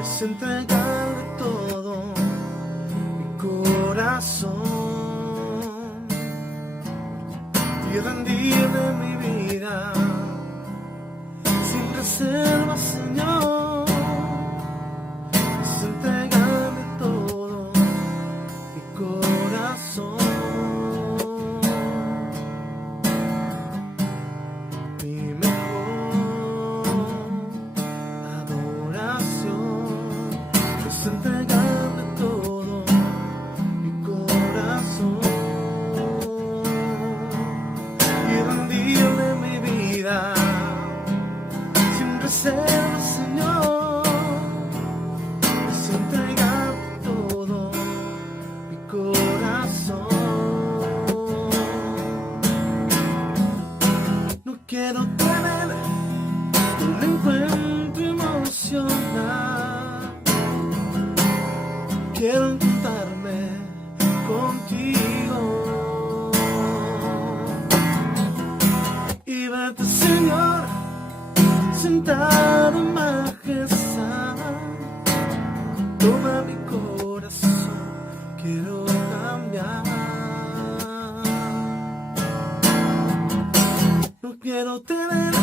es entregarle todo mi corazón y rendirle mi vida sin reserva, Señor. Es entregarle todo mi corazón. Entregarle todo mi corazón y rendirle mi vida sin reserva, Señor. Es entregarle todo mi corazón. No quiero tener un encuentro emocional, quiero encontrarme contigo y verte, Señor, sentado en majestad. Toma mi corazón, quiero cambiar. No quiero tener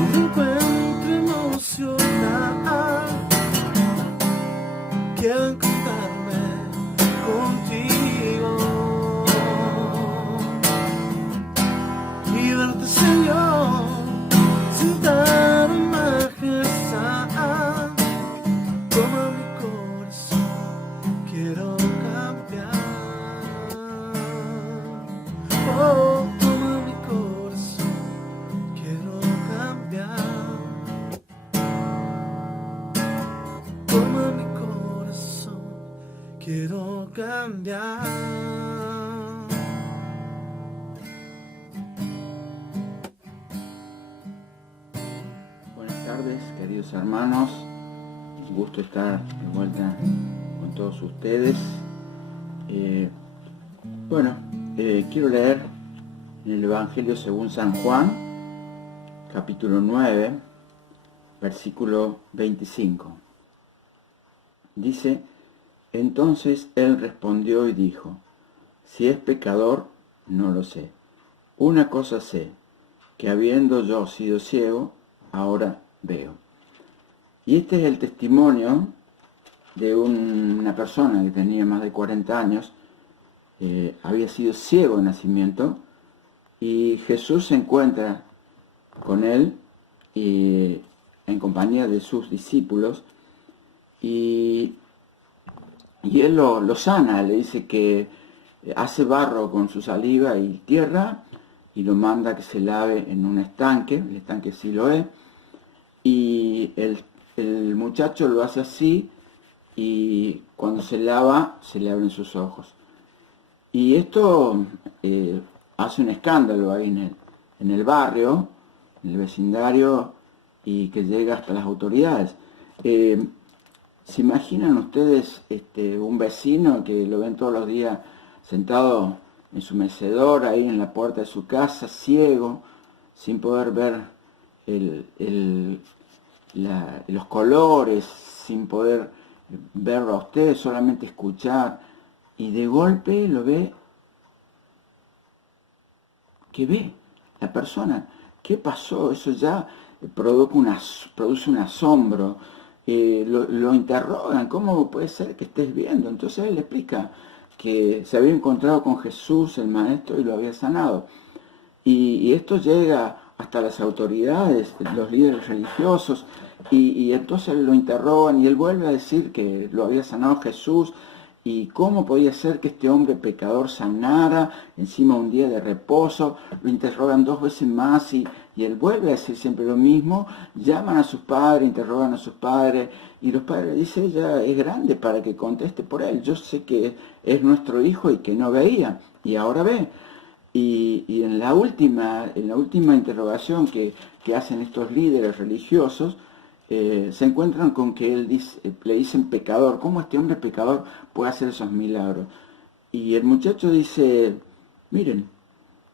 un encuentro emocional, quiero encontrarme contigo y verte, Señor, sentado en majestad. Toma mi corazón, quiero cambiar. Oh, toma mi corazón, quiero cambiar. Toma mi corazón, quiero cambiar. Buenas tardes, queridos hermanos. Un gusto estar de vuelta con todos ustedes. Quiero leer en el Evangelio según San Juan, capítulo 9, versículo 25. Dice: entonces él respondió y dijo: si es pecador, no lo sé. Una cosa sé, que habiendo yo sido ciego, ahora veo. Y este es el testimonio de una persona que tenía más de 40 años, había sido ciego de nacimiento, y Jesús se encuentra con él en compañía de sus discípulos, y él lo sana, le dice que hace barro con su saliva y tierra, y lo manda que se lave en un estanque, el estanque Siloé, y el muchacho lo hace así, y cuando se lava, se le abren sus ojos. Y esto hace un escándalo ahí en el barrio, en el vecindario, y que llega hasta las autoridades. ¿Se imaginan ustedes un vecino que lo ven todos los días sentado en su mecedor, ahí en la puerta de su casa, ciego, sin poder ver los colores, sin poder verlo a ustedes, solamente escuchar, y de golpe lo ve? ¿Qué ve la persona? ¿Qué pasó? Eso ya produce un asombro. Lo interrogan: ¿cómo puede ser que estés viendo? Entonces él le explica que se había encontrado con Jesús, el maestro, y lo había sanado. Y esto llega hasta las autoridades, los líderes religiosos, y entonces lo interrogan y él vuelve a decir que lo había sanado Jesús, y cómo podía ser que este hombre pecador sanara encima un día de reposo. Lo interrogan 2 veces más y él vuelve a decir siempre lo mismo. Llaman a sus padres, interrogan a sus padres, y los padres dicen: ella es grande para que conteste por él, yo sé que es nuestro hijo y que no veía y ahora ve. Y en la última interrogación que hacen estos líderes religiosos, se encuentran con que le dicen pecador. ¿Cómo este hombre pecador puede hacer esos milagros? Y el muchacho dice: miren,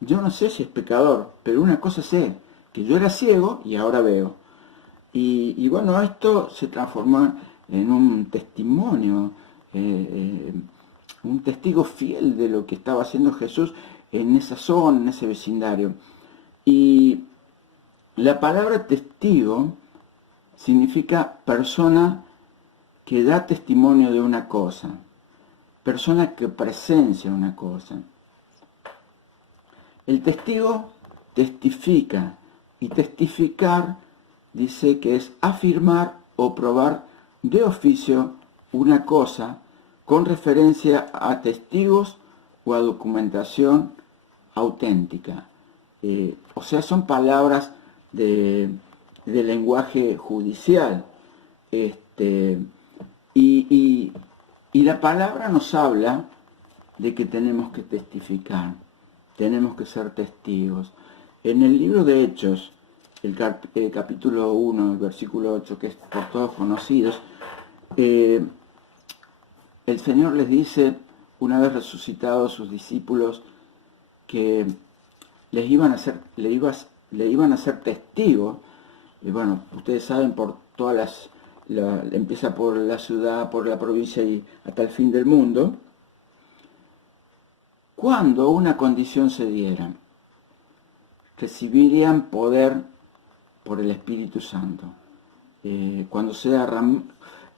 yo no sé si es pecador, pero una cosa sé, que yo era ciego y ahora veo. Y bueno, esto se transformó en un testimonio, un testigo fiel de lo que estaba haciendo Jesús en esa zona, en ese vecindario. Y la palabra testigo significa persona que da testimonio de una cosa, persona que presencia una cosa. El testigo testifica, y testificar dice que es afirmar o probar de oficio una cosa con referencia a testigos o a documentación auténtica. O sea, son palabras de lenguaje judicial. Y la palabra nos habla de que tenemos que testificar, tenemos que ser testigos. En el libro de Hechos, el capítulo 1, el versículo 8, que es por todos conocidos, el Señor les dice, una vez resucitados sus discípulos, que le iban a ser testigos. Y bueno, ustedes saben, por todas empieza por la ciudad, por la provincia y hasta el fin del mundo. Cuando una condición se diera, recibirían poder por el Espíritu Santo. Cuando se derrame,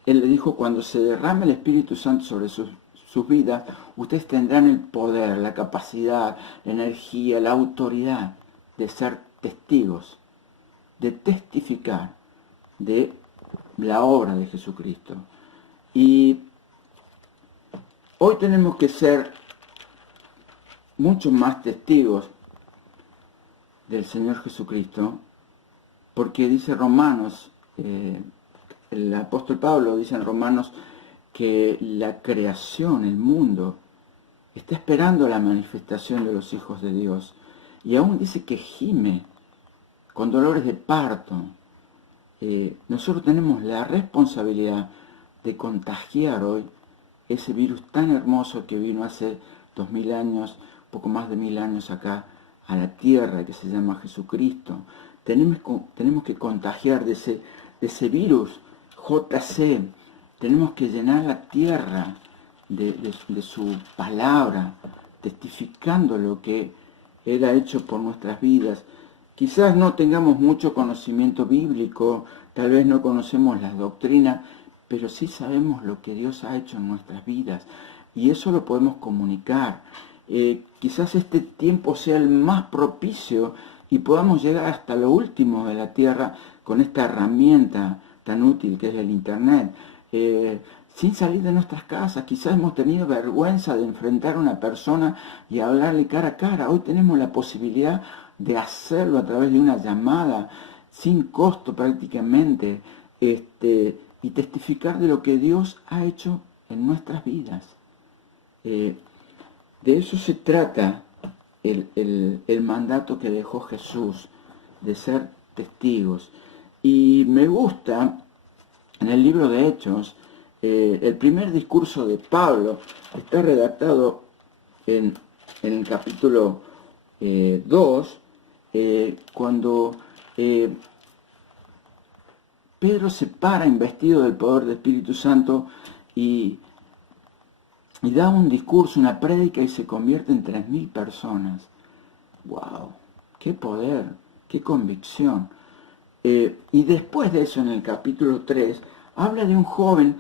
él le dijo, cuando se derrame el Espíritu Santo sobre sus vidas, ustedes tendrán el poder, la capacidad, la energía, la autoridad de ser testigos, de testificar de la obra de Jesucristo. Y hoy tenemos que ser muchos más testigos del Señor Jesucristo, porque dice Romanos, el apóstol Pablo dice en Romanos que la creación, el mundo, está esperando la manifestación de los hijos de Dios. Y aún dice que gime con dolores de parto. Nosotros tenemos la responsabilidad de contagiar hoy ese virus tan hermoso que vino hace 2000 años, poco más de 1000 años acá, a la tierra, que se llama Jesucristo. Tenemos que contagiar de ese virus, JC. Tenemos que llenar la tierra de su palabra, testificando lo que Él ha hecho por nuestras vidas. Quizás no tengamos mucho conocimiento bíblico, tal vez no conocemos las doctrinas, pero sí sabemos lo que Dios ha hecho en nuestras vidas. Y eso lo podemos comunicar. Quizás este tiempo sea el más propicio y podamos llegar hasta lo último de la tierra con esta herramienta tan útil que es el Internet. Sin salir de nuestras casas, quizás hemos tenido vergüenza de enfrentar a una persona y hablarle cara a cara. Hoy tenemos la posibilidad de hacerlo a través de una llamada, sin costo prácticamente, y testificar de lo que Dios ha hecho en nuestras vidas. De eso se trata el mandato que dejó Jesús, de ser testigos. Y me gusta, en el libro de Hechos, el primer discurso de Pablo está redactado en el capítulo 2, cuando Pedro se para investido del poder del Espíritu Santo y da un discurso, una prédica, y se convierte en 3000 personas. ¡Wow! ¡Qué poder! ¡Qué convicción! Y después de eso, en el capítulo 3, habla de un joven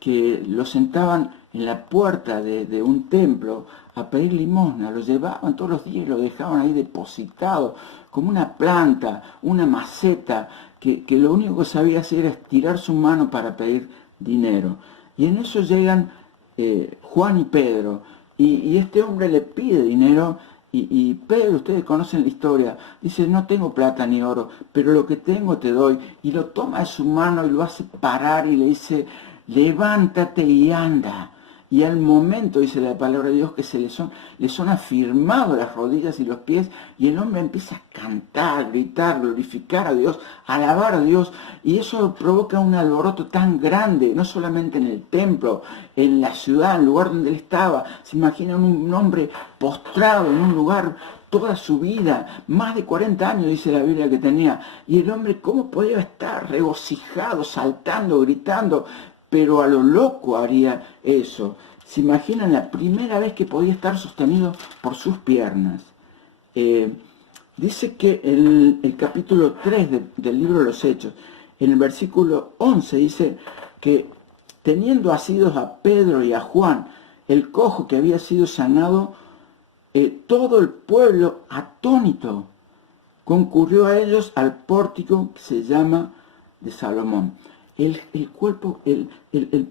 que lo sentaban en la puerta de un templo a pedir limosna, lo llevaban todos los días y lo dejaban ahí depositado, como una planta, una maceta, que lo único que sabía hacer era estirar su mano para pedir dinero. Y en eso llegan Juan y Pedro, y este hombre le pide dinero, y Pedro, ustedes conocen la historia, dice, no tengo plata ni oro, pero lo que tengo te doy, y lo toma de su mano y lo hace parar y le dice, levántate y anda. Y al momento, dice la palabra de Dios, que le son afirmados las rodillas y los pies, y el hombre empieza a cantar, gritar, glorificar a Dios, alabar a Dios, y eso provoca un alboroto tan grande, no solamente en el templo, en la ciudad, en el lugar donde él estaba. Se imaginan un hombre postrado en un lugar toda su vida, más de 40 años dice la Biblia que tenía, y el hombre cómo podía estar regocijado, saltando, gritando, pero a lo loco haría eso. ¿Se imaginan la primera vez que podía estar sostenido por sus piernas? Dice que el capítulo 3 del libro de los Hechos, en el versículo 11 dice que teniendo asidos a Pedro y a Juan, el cojo que había sido sanado, todo el pueblo atónito concurrió a ellos al pórtico que se llama de Salomón. El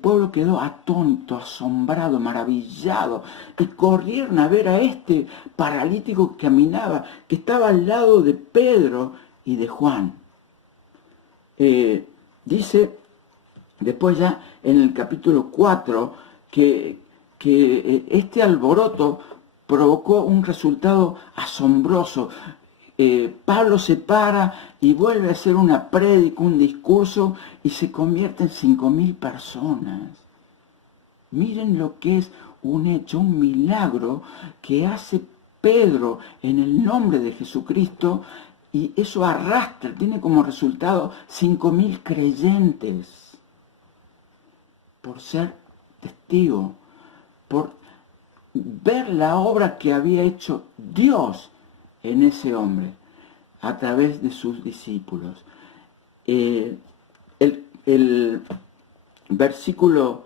pueblo quedó atónito, asombrado, maravillado, y corrieron a ver a este paralítico que caminaba, que estaba al lado de Pedro y de Juan. Dice después ya en el capítulo 4 que este alboroto provocó un resultado asombroso. Pablo se para y vuelve a hacer una prédica, un discurso, y se convierte en 5.000 personas. Miren lo que es un hecho, un milagro que hace Pedro en el nombre de Jesucristo, y eso arrastra, tiene como resultado 5.000 creyentes por ser testigo, por ver la obra que había hecho Dios en ese hombre a través de sus discípulos. El versículo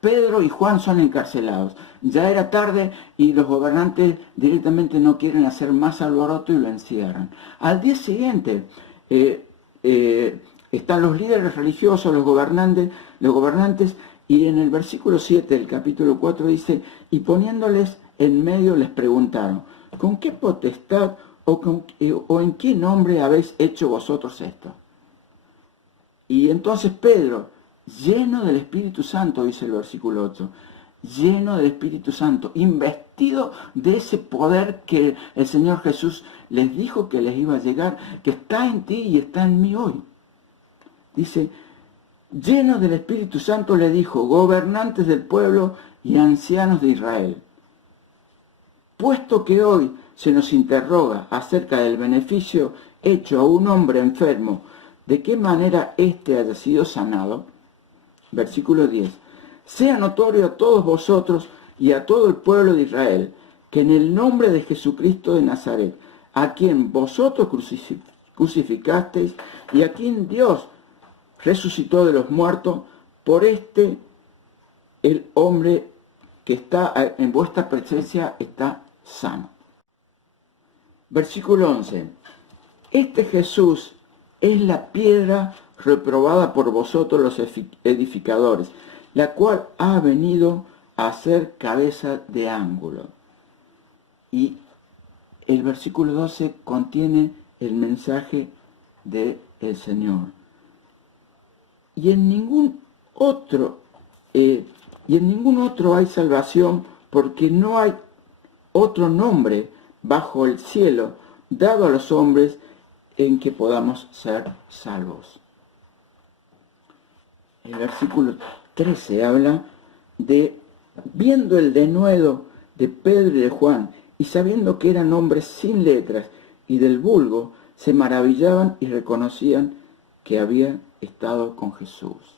Pedro y Juan son encarcelados. Ya era tarde y los gobernantes directamente no quieren hacer más alboroto y lo encierran. Al día siguiente están los líderes religiosos, los gobernantes, y en el versículo 7 del capítulo 4 dice, y poniéndoles en medio les preguntaron, ¿con qué potestad o en qué nombre habéis hecho vosotros esto? Y entonces Pedro, lleno del Espíritu Santo, dice el versículo 8, lleno del Espíritu Santo, investido de ese poder que el Señor Jesús les dijo que les iba a llegar, que está en ti y está en mí hoy. Dice, lleno del Espíritu Santo le dijo, gobernantes del pueblo y ancianos de Israel, puesto que hoy se nos interroga acerca del beneficio hecho a un hombre enfermo, de qué manera éste haya sido sanado. Versículo 10. Sea notorio a todos vosotros y a todo el pueblo de Israel, que en el nombre de Jesucristo de Nazaret, a quien vosotros crucificasteis y a quien Dios resucitó de los muertos, por el hombre que está en vuestra presencia está sano. Versículo 11. Este Jesús es la piedra reprobada por vosotros los edificadores, la cual ha venido a ser cabeza de ángulo. Y el versículo 12 contiene el mensaje del Señor. Y en ningún otro hay salvación, porque no hay otro nombre bajo el cielo dado a los hombres en que podamos ser salvos. El versículo 13 habla de, viendo el denuedo de Pedro y de Juan, y sabiendo que eran hombres sin letras y del vulgo, se maravillaban y reconocían que había estado con Jesús.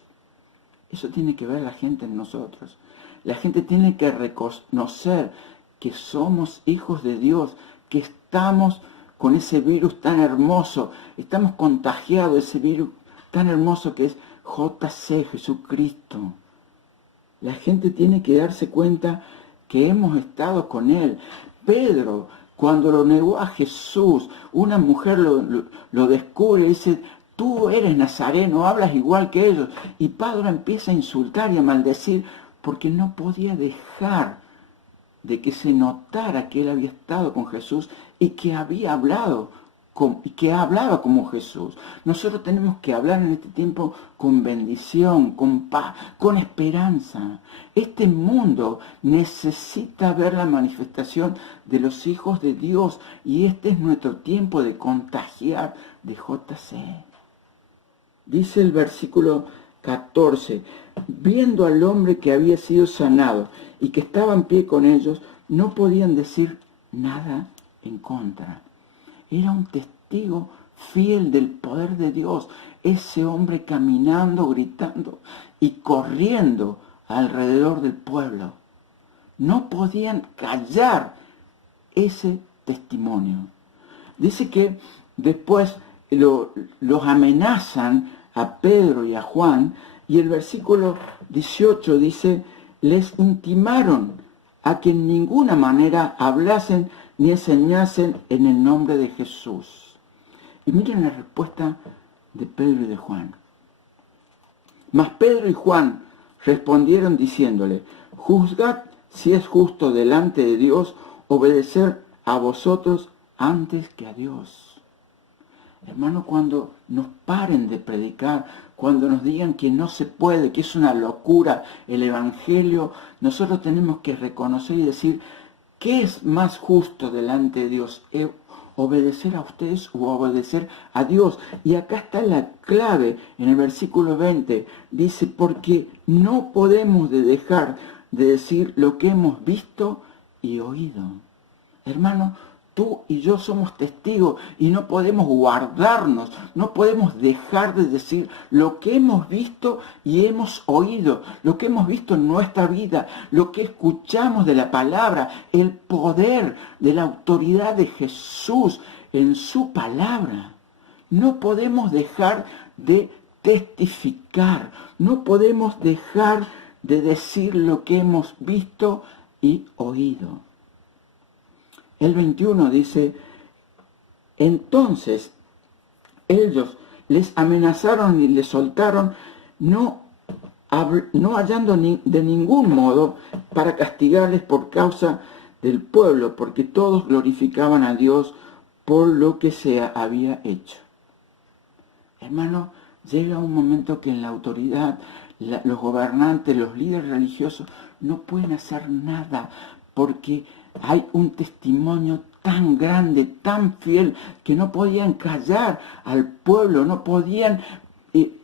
Eso tiene que ver la gente en nosotros. La gente tiene que reconocer que somos hijos de Dios, que estamos con ese virus tan hermoso, estamos contagiados de ese virus tan hermoso que es JC, Jesucristo. La gente tiene que darse cuenta que hemos estado con Él. Pedro, cuando lo negó a Jesús, una mujer lo descubre y dice, tú eres nazareno, hablas igual que ellos. Y Pedro empieza a insultar y a maldecir porque no podía dejar de que se notara que él había estado con Jesús y que había hablado y que hablaba como Jesús. Nosotros tenemos que hablar en este tiempo con bendición, con paz, con esperanza. Este mundo necesita ver la manifestación de los hijos de Dios y este es nuestro tiempo de contagiar de JC. Dice el versículo 14, viendo al hombre que había sido sanado y que estaba en pie con ellos, no podían decir nada en contra. Era un testigo fiel del poder de Dios, ese hombre caminando, gritando y corriendo alrededor del pueblo. No podían callar ese testimonio. Dice que después los amenazan a Pedro y a Juan, y el versículo 18 dice, les intimaron a que en ninguna manera hablasen ni enseñasen en el nombre de Jesús. Y miren la respuesta de Pedro y de Juan. Mas Pedro y Juan respondieron diciéndole, juzgad si es justo delante de Dios obedecer a vosotros antes que a Dios. Hermano, cuando nos paren de predicar, cuando nos digan que no se puede, que es una locura el Evangelio, nosotros tenemos que reconocer y decir, ¿qué es más justo delante de Dios? ¿Obedecer a ustedes o obedecer a Dios? Y acá está la clave, en el versículo 20, dice, porque no podemos dejar de decir lo que hemos visto y oído. Hermano, tú y yo somos testigos y no podemos guardarnos, no podemos dejar de decir lo que hemos visto y hemos oído, lo que hemos visto en nuestra vida, lo que escuchamos de la palabra, el poder de la autoridad de Jesús en su palabra. No podemos dejar de testificar, no podemos dejar de decir lo que hemos visto y oído. El 21 dice, entonces ellos les amenazaron y les soltaron, no hallando de ningún modo para castigarles por causa del pueblo, porque todos glorificaban a Dios por lo que se había hecho. Hermano, llega un momento que en la autoridad, los gobernantes, los líderes religiosos no pueden hacer nada porque hay un testimonio tan grande, tan fiel, que no podían callar al pueblo, no podían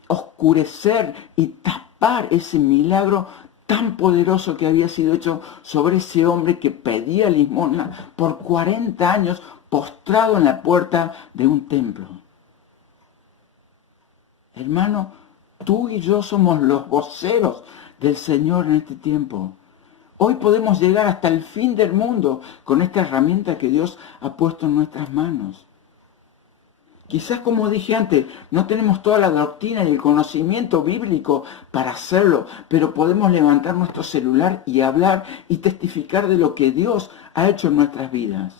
oscurecer y tapar ese milagro tan poderoso que había sido hecho sobre ese hombre que pedía limosna por 40 años postrado en la puerta de un templo. Hermano, tú y yo somos los voceros del Señor en este tiempo. Hoy podemos llegar hasta el fin del mundo con esta herramienta que Dios ha puesto en nuestras manos. Quizás, como dije antes, no tenemos toda la doctrina y el conocimiento bíblico para hacerlo, pero podemos levantar nuestro celular y hablar y testificar de lo que Dios ha hecho en nuestras vidas.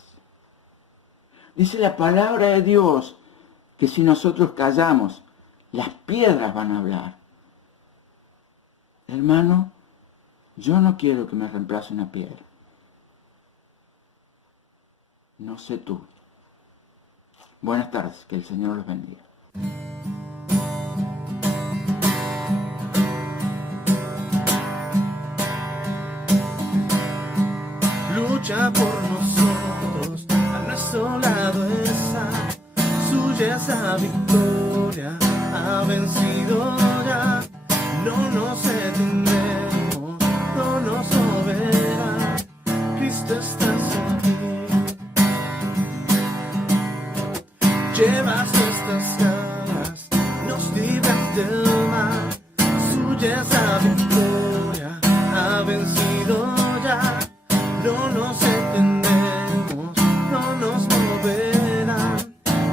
Dice la palabra de Dios que si nosotros callamos, las piedras van a hablar. Hermano, yo no quiero que me reemplace una piedra. No sé tú. Buenas tardes, que el Señor los bendiga. Lucha por nosotros, a nuestro lado está, suya esa victoria, ha vencido ya, no nos detendremos, no nos moverá, Cristo está en ti. Llevas nuestras cargas, nos libras del mal, suya esa victoria, ha vencido ya, no nos entendemos, no nos moverá,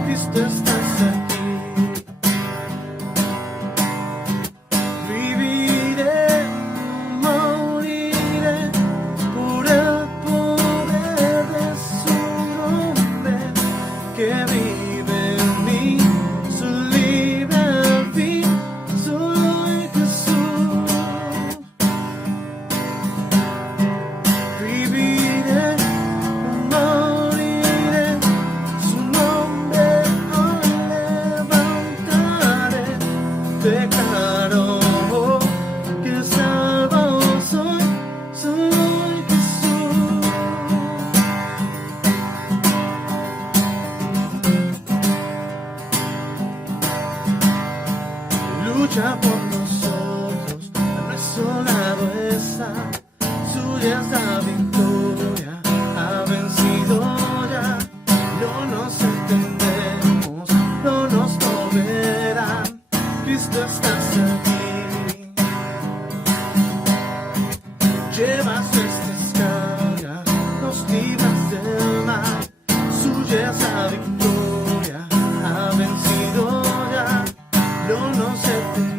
Cristo estás aquí. Viviré, moriré por el poder de su nombre que vive en mí, su libre al fin, soy Jesús. Viviré, moriré, su nombre hoy levantaré, declaro que salvo soy Jesús. Lucha por nosotros, a nuestro lado está, suya es la victoria, Cristo estás aquí. Llevas nuestras cargas, nos libras del mal, suya esa victoria, ha vencido ya, no nos detendrá.